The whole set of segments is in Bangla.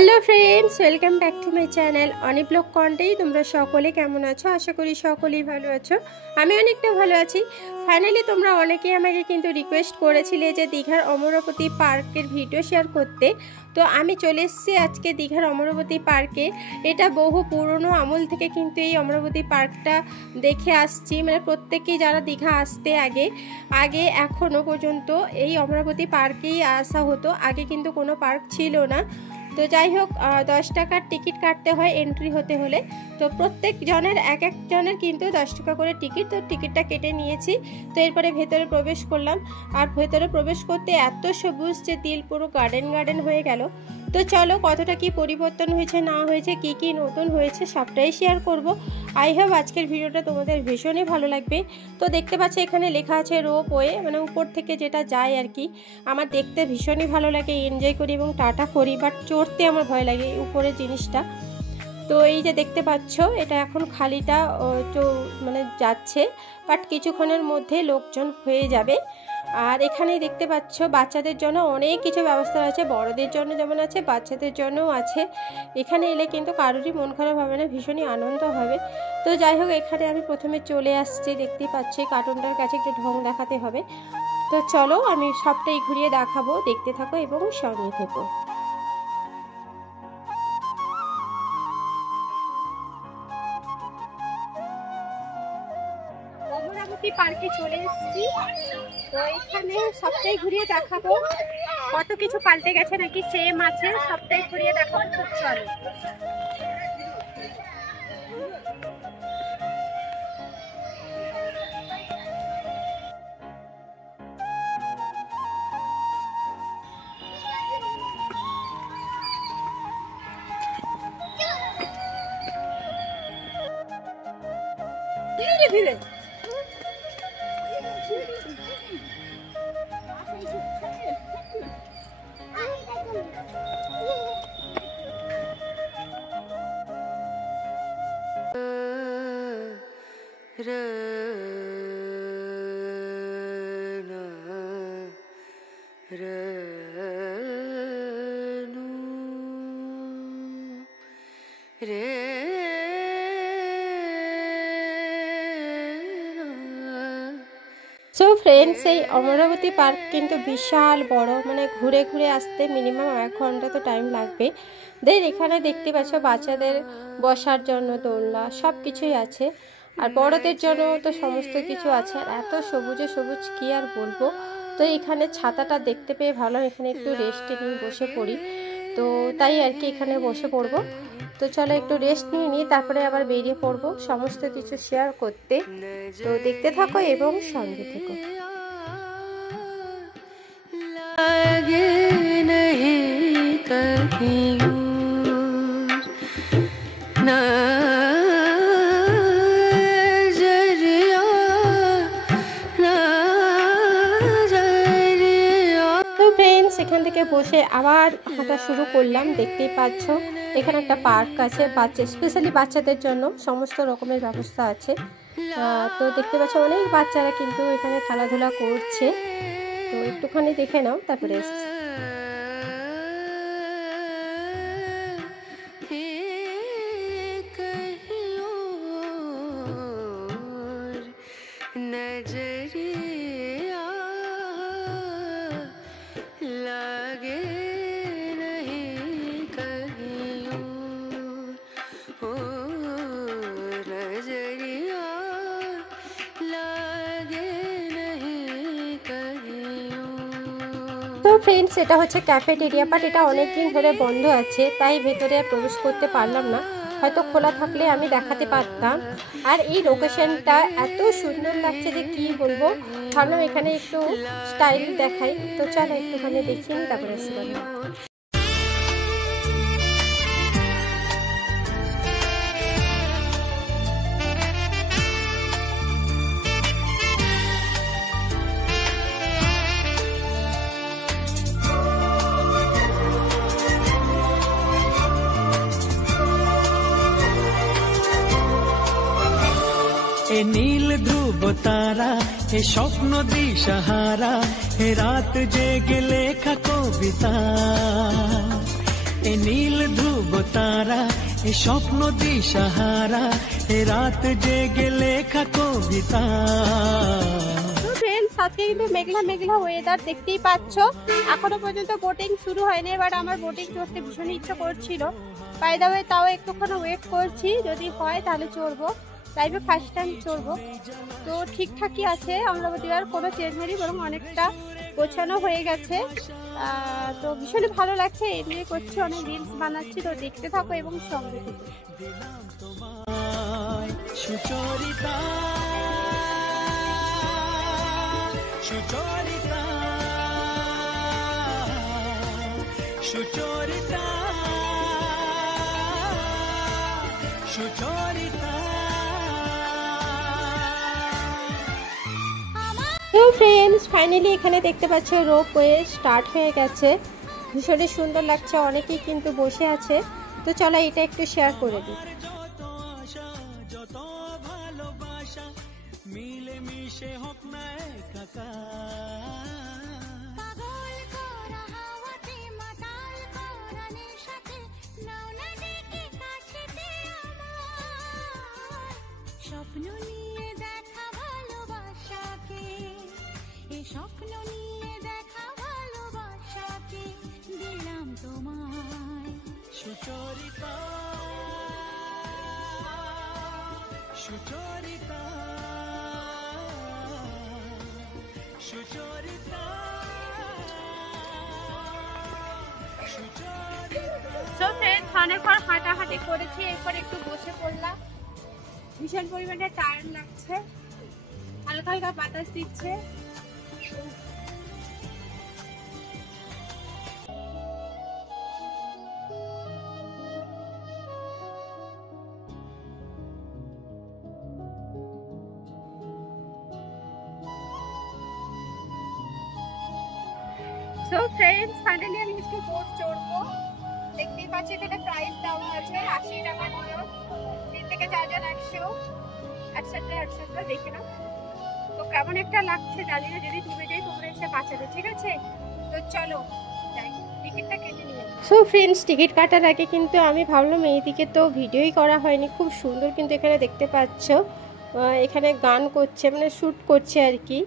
Hello friends, welcome back to my channel Oni blog কন্টেই। তোমরা সকলে কেমন আছো? আশা করি সকলেই ভালো আছো। আমি অনেকটা ভালো আছি। ফাইনালি তোমরা অনেকেই আমাকে কিন্তু রিকোয়েস্ট করেছিলে যে দীঘার অমরাবতী পার্কের ভিডিও শেয়ার করতে। তো আমি চলে এসেছি আজকে দীঘার অমরাবতী পার্কে। এটা বহু পুরনো আমল থেকে কিন্তু এই অমরাবতী পার্কটা দেখে আসছি, মানে প্রত্যেকেই যারা দীঘা আসতে আগে এখনও পর্যন্ত এই অমরাবতী পার্কেই আসা হতো। আগে কিন্তু কোনো পার্ক ছিল না। তো যাই হোক, 10 টাকার টিকিট কাটতে হয় এন্ট্রি হতে হলে। তো প্রত্যেক জনের এক একজনের কিন্তু 10 টাকা করে টিকিট। তো টিকিটটা কেটে নিয়েছি। তো এরপরে ভেতরে প্রবেশ করলাম। আর ভেতরে প্রবেশ করতে এত সবুজ যে দিল পুরো গার্ডেন হয়ে গেল। তো চলো, কতটা কি পরিবর্তন হয়েছে না হয়েছে, কি কি নতুন হয়েছে সবটাই শেয়ার করব। আই হোপ আজকের ভিডিওটা তোমাদের ভীষণই ভালো লাগবে। তো দেখতে পাচ্ছি এখানে লেখা আছে রোপওয়ে, মানে উপর থেকে যেটা যায় আর কি। আমার দেখতে ভীষণই ভালো লাগে, এনজয় করি এবং টাটা করি, বাট চড়তে আমার ভয় লাগে উপরের জিনিসটা। তো এই যে দেখতে পাচ্ছ, এটা এখন খালিটা মানে যাচ্ছে, বাট কিছুক্ষণের মধ্যে লোকজন হয়ে যাবে। আর এখানেই দেখতে পাচ্ছ বাচ্চাদের জন্য অনেক কিছু ব্যবস্থা আছে, বড়দের জন্য যেমন আছে বাচ্চাদের জন্যও আছে। এখানে এলে কিন্তু কারোরই মন খারাপ হবে না, ভীষণই আনন্দ হবে। তো যাই হোক, এখানে আমি প্রথমে চলে আসছি, দেখতেই পাচ্ছি কার্টুনটার কাছে একটু ঢং দেখাতে হবে। তো চলো, আমি সবটাই ঘুরিয়ে দেখাবো, দেখতে থাকো এবং সঙ্গে থেকো। অমরাবতী পার্কে চলে এসেছি। তো এখানে সবটাই ঘুরিয়ে দেখাবো, কত কিছু পাল্টে গেছে নাকি সেম আছে, সবটাই ঘুরিয়ে দেখাবো। তো চলো। ধীরে ধীরে সো ফ্রেন্ডস, এই অমরাবতী পার্ক কিন্তু বিশাল বড়, মানে ঘুরে ঘুরে আসতে মিনিমাম 1 ঘন্টা তো টাইম লাগবে। দেন এখানে দেখতে পাচ্ছ বাচ্চাদের বসার জন্য দোলনা সব কিছুই আছে, আর বড়দের জন্য তো সমস্ত কিছু আছে। আর এত সবুজে সবুজ কি আর বলবো। তো এখানে ছাতাটা দেখতে পেয়ে ভালো, এখানে একটু রেস্ট নিয়ে বসে পড়ি। তো তাই আর কি এখানে বসে পড়বো। তো চলো একটু রেস্ট নিয়ে তারপরে আবার বেরিয়ে পড়বো সমস্ত কিছু শেয়ার করতে। তো দেখতে থাকো এবং সঙ্গে থেকো। এখান থেকে বসে আবার হাঁটা শুরু করলাম। দেখতেই পাচ্ছ এখানে একটা পার্ক আছে, স্পেশালি বাচ্চাদের জন্য সমস্ত রকমের ব্যবস্থা আছে। তো দেখতে পাচ্ছ অনেক বাচ্চারা কিন্তু এখানে খেলাধুলা করছে। তো একটুখানি দেখে নাও, তারপরে এসছি। তো ফ্রেন্ডস, এটা হচ্ছে ক্যাফেটেরিয়া, বাট এটা অনেকদিন ধরে বন্ধ আছে, তাই ভেতরে প্রবেশ করতে পারলাম না। হয়তো খোলা থাকলে আমি দেখাতে পারতাম। আর এই লোকেশনটা এত সুন্দর লাগছে যে কি বলবো, ভাবলাম এখানে একটু স্টাইল দেখাই। তো চলো একটুখানি দেখিয়ে নিই, তারপরে এসে বললাম। এ নীল ধ্রুব তারা, এ স্বপ্ন দিশাহারা, এ রাত জেগে লেখা কবিতা, এ নীল ধ্রুব তারা, এ স্বপ্ন দিশাহারা, এ রাত জেগে লেখা কবিতা। আজকে কিন্তু মেঘলা মেঘলা ওয়েদার দেখতেই পাচ্ছ। এখনো পর্যন্ত বোটিং শুরু হয়নি, এবার আমার বোটিং চড়তে ভীষণ ইচ্ছা করছিল। বাই দ্য ওয়ে তাও একটুখানি ওয়েট করছি, যদি হয় তাহলে চড়বো। লাইফে ফার্স্ট টাইম চড়বো, তো ঠিকঠাকই আছে। আমরা আর কোনো চেঞ্জ হয়নি, বরং অনেকটা গোছানো হয়ে গেছে। তো ভীষণই ভালো লাগছে, এনজয় করছি, অনেক রিলস বানাচ্ছি। তো দেখতে থাকো এবং সঙ্গে থাকো। সুচরিতা সুচরিতা সুচরিতা সুচরিতা। তো ফ্রেন্ডস, ফাইনালি এখানে দেখতে পাচ্ছ রোপওয়ে স্টার্ট হয়ে গেছে। ভীষণই সুন্দর লাগছে, অনেকেই কিন্তু বসে আছে। তো চলো এটা একটু শেয়ার করে দিই। যত আশা যত ভালোবাসা মিলে মিশে হোক না একাকার। স্বপ্ন নিয়ে দেখা ভালোবাসাকে, এই স্বপ্ন নিয়ে দেখা ভালোবাসাকে দিলাম তোমায়। সুচরিতা সুচরিতা সুচরিতা সুচরিতা। সো ফ্রেন্ডস, অনেকক্ষণ হাঁটাহাঁটি করেছি, এরপর একটু বসে পড়লাম। ভীষণ পরিমাণে টায়ার্ড লাগছে, হালকা হালকা বাতাস দিচ্ছে। সো ফ্রেন্ডস, ফাইনালি আমি আজকে বোট চড়বো। দেখতেই পাচ্ছি এখানে প্রাইস দেওয়া আছে 80 টাকা করে, 3 থেকে 4 জন 100, এটসেট্রা এটসেট্রা। দেখে নাও তো কেমন একটা লাগছে, জানি না। যদি ডুবে যাই তোমরা এসে বাঁচাবে, ঠিক আছে? তো চলো যাই, টিকিটটা কেটে নিয়ে। সো ফ্রেন্ডস, টিকিট কাটার আগে কিন্তু আমি ভাবলাম এইদিকে তো ভিডিওই করা হয়নি। খুব সুন্দর কিন্তু এখানে দেখতে পাচ্ছ, এখানে গান করছে, মানে শ্যুট করছে আর কি।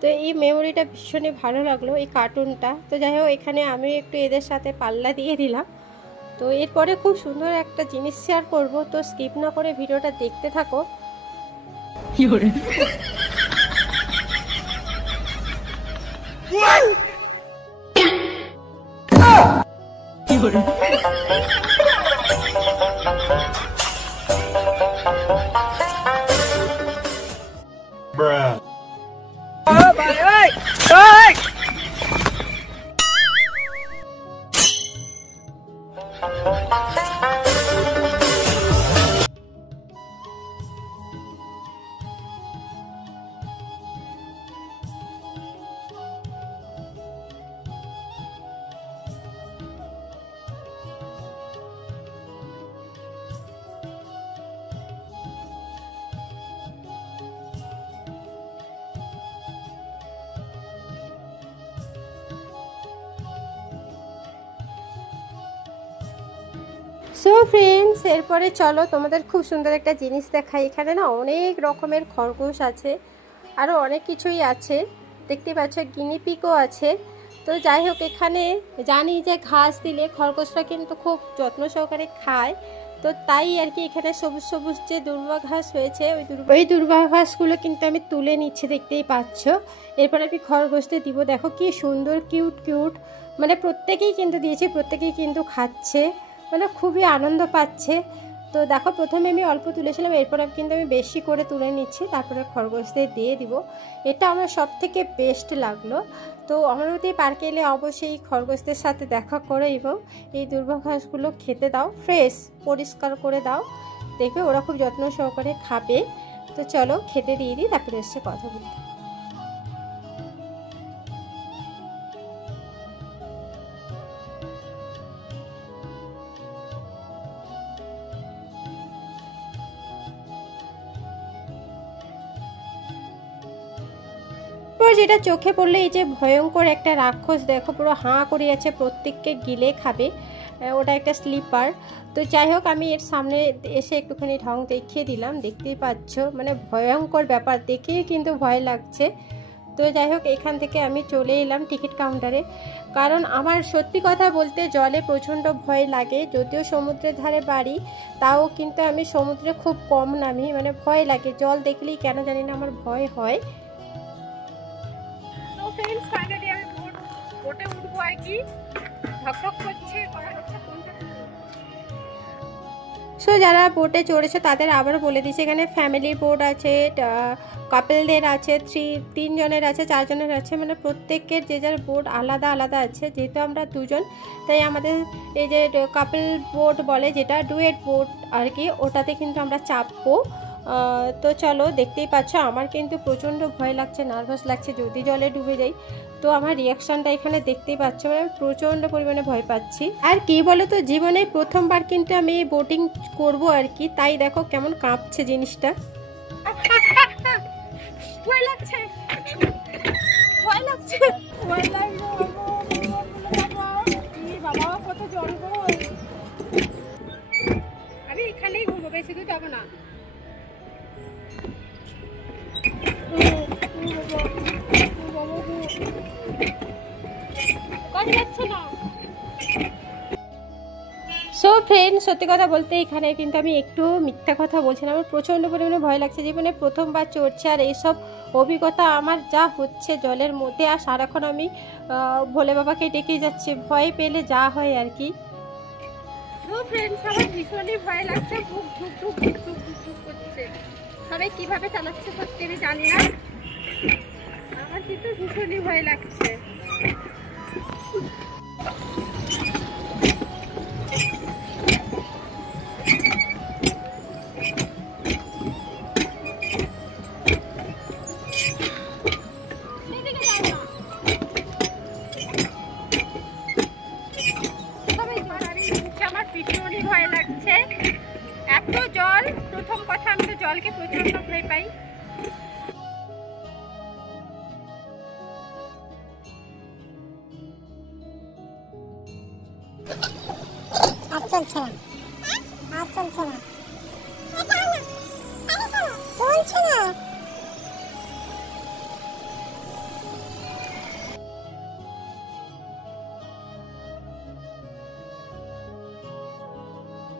তো এই মেমোরিটা ভীষণই ভালো লাগলো, এই কার্টুনটা। তো যাই হোক, এখানে আমি একটু এদের সাথে পাল্লা দিয়ে দিলাম। তো এরপরে খুব সুন্দর একটা জিনিস শেয়ার করব, তো স্কিপ না করে ভিডিওটা দেখতে থাকো। সো ফ্রেন্ডস, এরপরে চলো তোমাদের খুব সুন্দর একটা জিনিস দেখাই। এখানে না অনেক রকমের খরগোশ আছে, আরও অনেক কিছুই আছে। দেখতে পাচ্ছ গিনিপিগও আছে। তো যাই হোক, এখানে জানি যে ঘাস দিলে খরগোশরা কিন্তু খুব যত্ন সহকারে খায়। তো তাই আর কি এখানে সবুজ সবুজ যে দুর্বা ঘাস হয়েছে, ওই দুর্বা ঘাসগুলো কিন্তু আমি তুলে নিচ্ছি, দেখতেই পাচ্ছ। এরপর আমি খরগোশদের দিব। দেখো কি সুন্দর কিউট কিউট, মানে প্রত্যেকেই কিন্তু দিয়েছে, প্রত্যেকেই কিন্তু খাচ্ছে, মানে খুবই আনন্দ পাচ্ছে। তো দেখো, প্রথমে আমি অল্প তুলেছিলাম, এরপর কিন্তু আমি বেশি করে তুলে নিচ্ছি, তারপরে খরগোশদের দিয়ে দিব। এটা আমার সব থেকে বেস্ট লাগলো। তো অমরাবতী পার্কে এলে অবশ্যই খরগোশদের সাথে দেখা করো এবং এই দুর্বা ঘাসগুলো খেতে দাও, ফ্রেশ পরিষ্কার করে দাও, দেখবে ওরা খুব যত্ন সহকারে খাবে। তো চলো খেতে দিয়ে দিই, তারপরে এসে কথা বলতে। এরপর যেটা চোখে পড়লো এই যে ভয়ঙ্কর একটা রাক্ষস, দেখো পুরো হাঁ করে আছে, প্রত্যেককে গিলে খাবে। ওটা একটা স্লিপার। তো যাই হোক আমি এর সামনে এসে একটুখানি ঢং দেখিয়ে দিলাম, দেখতেই পাচ্ছ মানে ভয়ঙ্কর ব্যাপার, দেখেই কিন্তু ভয় লাগছে। তো যাই হোক এখান থেকে আমি চলে এলাম টিকিট কাউন্টারে, কারণ আমার সত্যি কথা বলতে জলে প্রচণ্ড ভয় লাগে। যদিও সমুদ্রের ধারে বাড়ি, তাও কিন্তু আমি সমুদ্রে খুব কম নামি, মানে ভয় লাগে, জল দেখলেই কেন জানি না আমার ভয় হয়। তো ফ্রেন্ডস ফাইনালি আমি বোটে উঠবো আর কি, ঝকঝক করছে। সো যারা বোটে চড়েছে তাদের আবারও বলে দিচ্ছি, এখানে ফ্যামিলি বোট আছে, কাপলদের আছে, 3 জনের আছে, 4 জনের আছে, মানে প্রত্যেকের যে যার বোট আলাদা আলাদা আছে। যেহেতু আমরা 2 জন, তাই আমাদের এই যে কাপল বোট বলে যেটা, ডুয়েট বোট আর কি, ওটাতে কিন্তু আমরা চাপবো। তো চলো, দেখতেই পাচ্ছ আমার কিন্তু প্রচণ্ড ভয় লাগছে, নার্ভাস লাগছে যদি জলে ডুবে যাই। তো আমার রিয়াকশানটা এখানে দেখতেই পাচ্ছ, মানে প্রচণ্ড পরিমাণে ভয় পাচ্ছি। আর কি বলো তো, জীবনে প্রথমবার কিন্তু আমি বোটিং করব আর কি, তাই দেখো কেমন কাঁপছে জিনিসটা। ভয় লাগছে, ভয় লাগছে, ভয় লাগছে বাবা, কত জল গো। আমি এখানেই ঘুরবো, বেশি দূর যাবো না। সো ফ্রেন্ড, সত্যি কথা বলতে এখানে কিন্তু আমি একটু মিথ্যা কথা বলছি না, আমার প্রচণ্ড পরিমাণে ভয় লাগছে। জীবনে প্রথমবার চড়ছে, আর এইসব অভিজ্ঞতা আমার যা হচ্ছে জলের মধ্যে, আর সারাক্ষণ আমি ভোলে বাবাকে ডেকে যাচ্ছি, ভয় পেলে যা হয় আর কি। সো ফ্রেন্ডস, আমার ভীষণই ভয় লাগছে, বুক ধুক ধুক ধুক ধুক ধুক ধুক করছে। সবাই কীভাবে চালাচ্ছে সত্যি আমি জানি না, আমার কিন্তু ভীষণই ভয় লাগছে। ভীষণই ভয় লাগছে, এত জল, প্রথম কথা আমি তো জলকে প্রচন্ড ভয় পাই। চলছে না, চলছে না, চলছে না।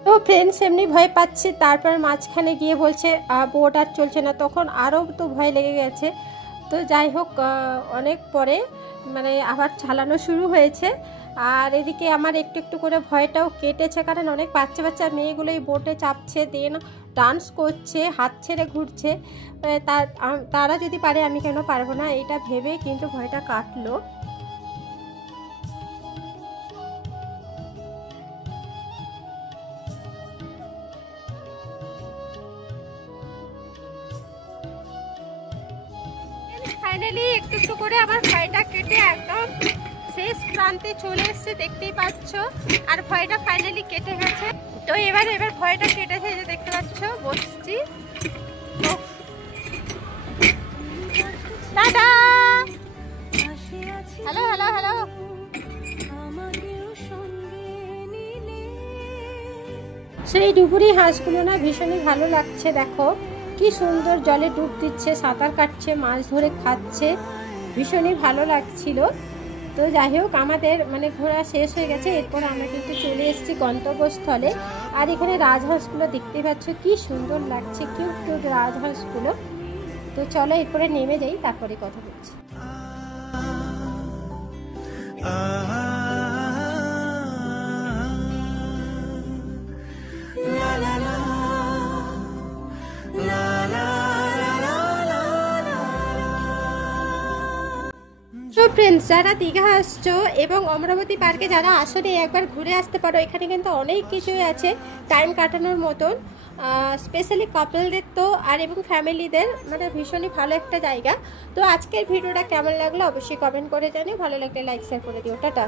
তো ফ্রেন্ডস এমনি ভয় পাচ্ছি, তারপর মাঝখানে গিয়ে বলছে বোট আর চলছে না, তখন আরও তো ভয় লেগে গেছে। তো যাই হোক অনেক পরে মানে আবার চালানো শুরু হয়েছে, আর এদিকে আমার একটু একটু করে ভয়টাও কেটেছে, কারণ অনেক বাচ্চা বাচ্চা মেয়েগুলো এই বোটে চাপছে, দেন ডান্স করছে, হাত ছেড়ে ঘুরছে। তারা যদি পারে আমি কেন পারবো না, এটা ভেবে কিন্তু ভয়টা কাটলো। ফাইনালি একটু একটু করে আমার ভয়টা কেটে একদম শেষ প্রান্তে চলে এসছে, দেখতেই পাচ্ছ, আর ভয়টা ফাইনালি কেটে গেছে। তো এবার ভয়টা কেটেছে, যে দেখতে পাচ্ছ বসছি। Tata, hello hello hello. সেই ডুবুরি হাঁসগুলো না ভীষণই ভালো লাগছে, দেখো কি সুন্দর জলে ডুব দিচ্ছে, সাঁতার কাটছে, মাছ ধরে খাচ্ছে, ভীষণই ভালো লাগছিল। তো যাই হোক আমাদের মানে ঘোরা শেষ হয়ে গেছে, এরপর আমরা কিন্তু চলে এসেছি গন্তব্যস্থলে। আর এখানে রাজহাঁসগুলো দেখতে পাচ্ছ কি সুন্দর লাগছে, কিউট কিউট রাজহাঁসগুলো। তো চলো এরপরে নেমে যাই, তারপরে কথা বলছি। তো ফ্রেন্ডস, যারা দীঘা আসছো এবং অমরাবতী পার্কে যারা আসলে একবার ঘুরে আসতে পারো, এখানে কিন্তু অনেক কিছুই আছে টাইম কাটানোর মতন, স্পেশালি কাপলদের তো আর এবং ফ্যামিলিদের, মানে ভীষণই ভালো একটা জায়গা। তো আজকের ভিডিওটা কেমন লাগলো অবশ্যই কমেন্ট করে জানিও, ভালো লাগলে লাইক শেয়ার করে দিও। টাটা।